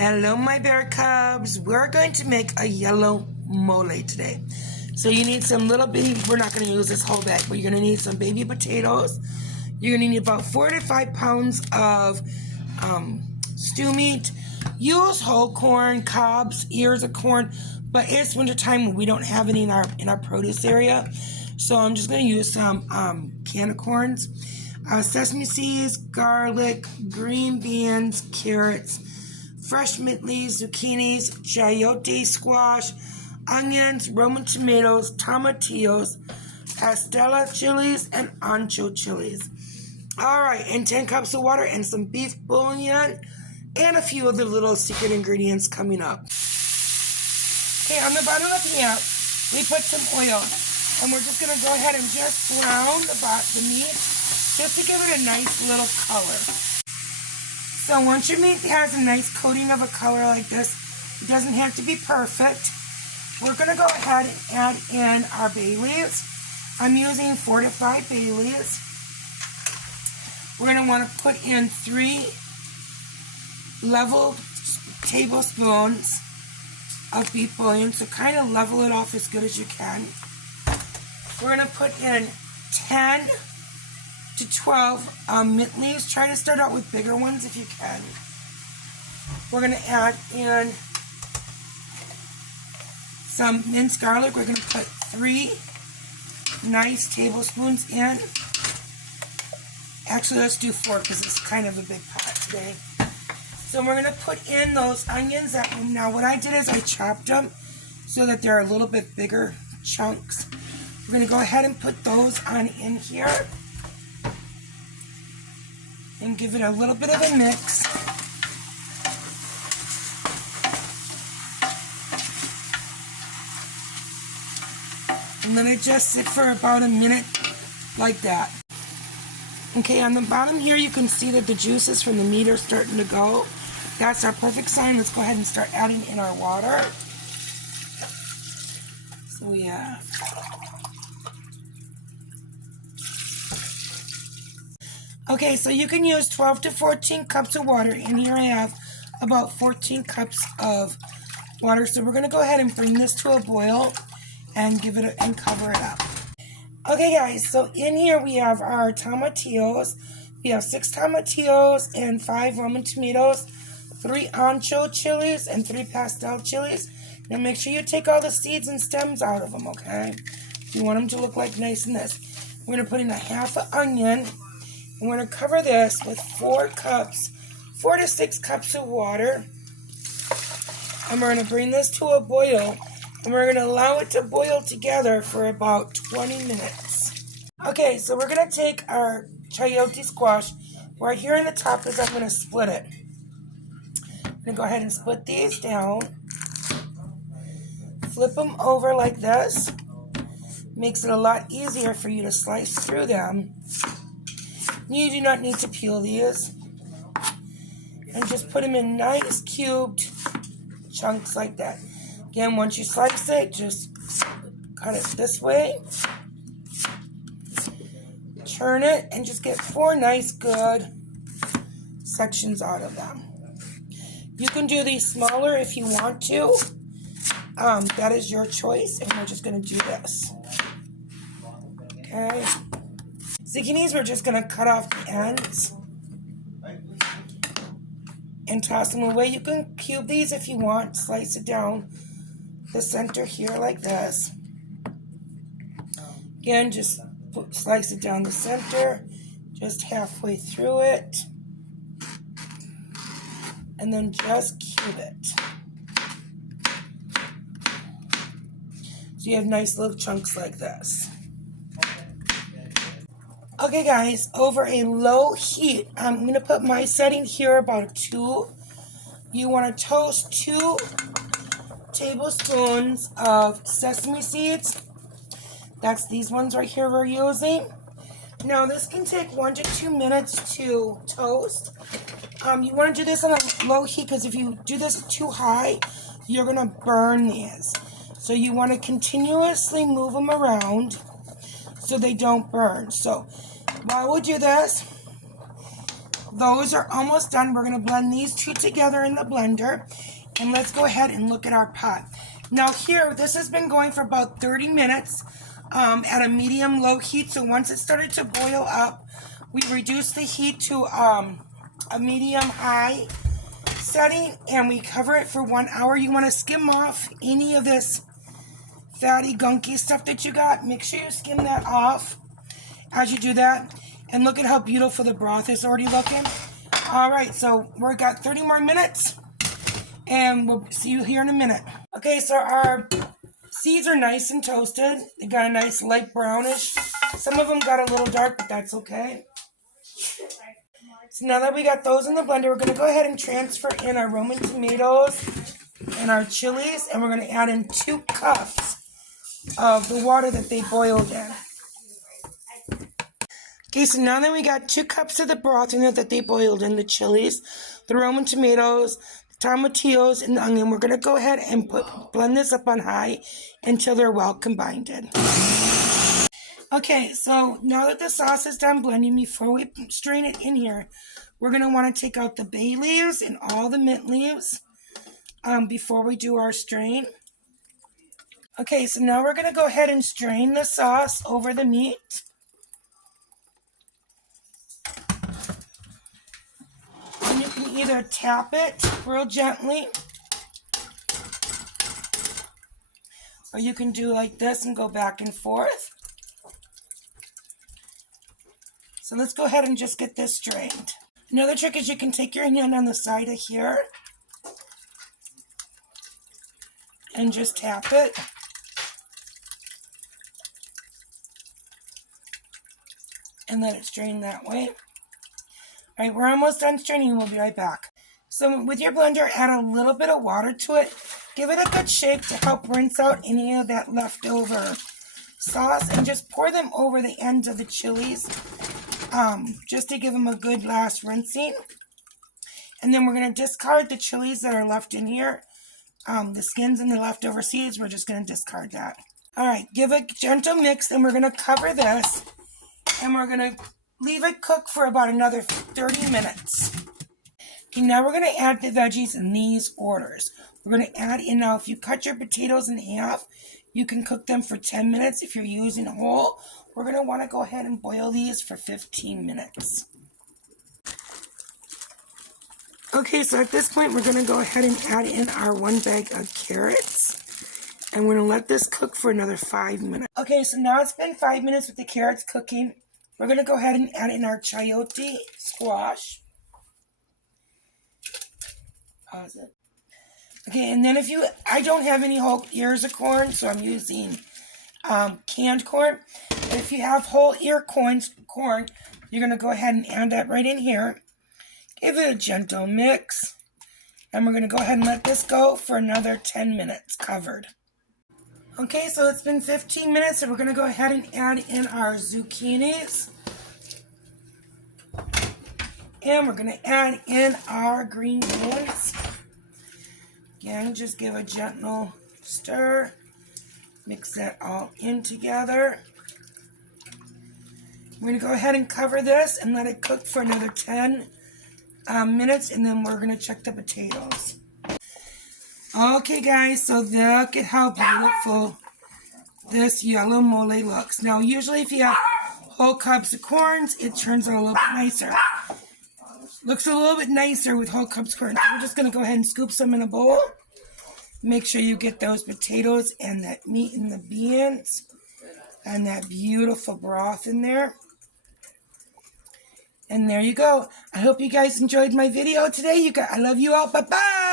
Hello, my bear cubs. We're going to make a yellow mole today. So you need some little bitty, we're not going to use this whole bag, but you're going to need some baby potatoes. You're going to need about 4 to 5 pounds of stew meat. Use whole corn, cobs, ears of corn, but it's wintertime and we don't have any in our produce area. So I'm just going to use some can of corns, sesame seeds, garlic, green beans, carrots, fresh mint leaves, zucchinis, chayote, squash, onions, Roman tomatoes, tomatillos, pasilla chilies, and ancho chilies. Alright, and 10 cups of water and some beef bouillon and a few other little secret ingredients coming up. Okay, on the bottom of the pan, we put some oil. And we're just going to go ahead and just brown the meat just to give it a nice little color. So once your meat has a nice coating of a color like this, it doesn't have to be perfect. We're going to go ahead and add in our bay leaves. I'm using 4 to 5 bay leaves. We're going to want to put in 3 level tablespoons of beef bouillon. So kind of level it off as good as you can. We're going to put in 10 to 12 mint leaves. Try to start out with bigger ones if you can. We're going to add in some minced garlic. We're going to put 3 nice tablespoons in. Actually, let's do 4 because it's kind of a big pot today. So we're going to put in those onions. Now what I did is I chopped them so that they're a little bit bigger chunks. We're going to go ahead and put those on in here and give it a little bit of a mix. And let it just sit for about a minute like that. Okay, on the bottom here you can see that the juices from the meat are starting to go. That's our perfect sign. Let's go ahead and start adding in our water. So we have okay, so you can use 12 to 14 cups of water, and here I have about 14 cups of water. So we're going to go ahead and bring this to a boil and give it and cover it up. Okay, guys, so in here we have our tomatillos. We have 6 tomatillos and 5 Roman tomatoes, 3 ancho chilies, and 3 pastel chilies. Now make sure you take all the seeds and stems out of them, okay? You want them to look like nice and this. We're going to put in a half an onion. And we're going to cover this with 4 to 6 cups of water. And we're going to bring this to a boil. And we're going to allow it to boil together for about 20 minutes. Okay, so we're going to take our chayote squash. Right here in the top is I'm going to split it. I'm going to go ahead and split these down. Flip them over like this. Makes it a lot easier for you to slice through them. You do not need to peel these. And just put them in nice cubed chunks like that. Again, once you slice it, just cut it this way. Turn it and just get 4 nice good sections out of them. You can do these smaller if you want to. That is your choice, and we're just going to do this. Okay. Zucchinis, we're just going to cut off the ends and toss them away. You can cube these if you want. Slice it down the center here like this. Again, just slice it down the center, just halfway through it, and then just cube it. So you have nice little chunks like this. Okay, guys, over a low heat, I'm going to put my setting here about 2. You want to toast 2 tablespoons of sesame seeds. That's these ones right here we're using. Now, this can take 1 to 2 minutes to toast. You want to do this on a low heat because if you do this too high, you're going to burn these. So you want to continuously move them around so they don't burn. So while we do this, those are almost done. We're going to blend these two together in the blender. And let's go ahead and look at our pot. Now here, this has been going for about 30 minutes at a medium-low heat. So once it started to boil up, we reduce the heat to a medium-high setting, and we cover it for 1 hour. You want to skim off any of this fatty, gunky stuff that you got. Make sure you skim that off as you do that. And look at how beautiful the broth is already looking. All right, so we've got 30 more minutes, and we'll see you here in a minute. Okay, so our seeds are nice and toasted. They got a nice light brownish. Some of them got a little dark, but that's okay. So now that we got those in the blender, we're going to go ahead and transfer in our Roman tomatoes and our chilies, and we're going to add in 2 cups of the water that they boiled in. Okay, so now that we got 2 cups of the broth in there that they boiled in, the chilies, the Roman tomatoes, the tomatillos, and the onion, we're going to go ahead and blend this up on high until they're well combined in. Okay, so now that the sauce is done blending, before we strain it in here, we're going to want to take out the bay leaves and all the mint leaves before we do our strain. Okay, so now we're going to go ahead and strain the sauce over the meat. And you can either tap it real gently, or you can do like this and go back and forth. So let's go ahead and just get this strained. Another trick is you can take your hand on the side of here and just tap it. And let it strain that way. All right, we're almost done straining. We'll be right back. So with your blender, add a little bit of water to it. Give it a good shake to help rinse out any of that leftover sauce, and just pour them over the ends of the chilies just to give them a good last rinsing. And then we're going to discard the chilies that are left in here. The skins and the leftover seeds, we're just going to discard that. All right, give a gentle mix, and we're going to cover this, and we're going to leave it cook for about another 30 minutes. Okay, now we're going to add the veggies in these orders. We're going to add in now, if you cut your potatoes in half, you can cook them for 10 minutes. If you're using whole, we're going to want to go ahead and boil these for 15 minutes. Okay, so at this point, we're going to go ahead and add in our 1 bag of carrots. And we're going to let this cook for another 5 minutes. Okay, so now it's been 5 minutes with the carrots cooking. We're going to go ahead and add in our chayote squash. Pause it. Okay, and then I don't have any whole ears of corn, so I'm using canned corn. But if you have whole ear corn, you're going to go ahead and add that right in here. Give it a gentle mix. And we're going to go ahead and let this go for another 10 minutes covered. Okay, so it's been 15 minutes, and we're going to go ahead and add in our zucchinis. And we're going to add in our green beans. Again, just give a gentle stir. Mix that all in together. We're going to go ahead and cover this and let it cook for another 10 minutes, and then we're going to check the potatoes. Okay, guys, so look at how beautiful this yellow mole looks. Now, usually if you have whole cups of corns, it turns out a little bit nicer. Looks a little bit nicer with whole cups of corn. So we're just going to go ahead and scoop some in a bowl. Make sure you get those potatoes and that meat and the beans and that beautiful broth in there. And there you go. I hope you guys enjoyed my video today. I love you all. Bye-bye.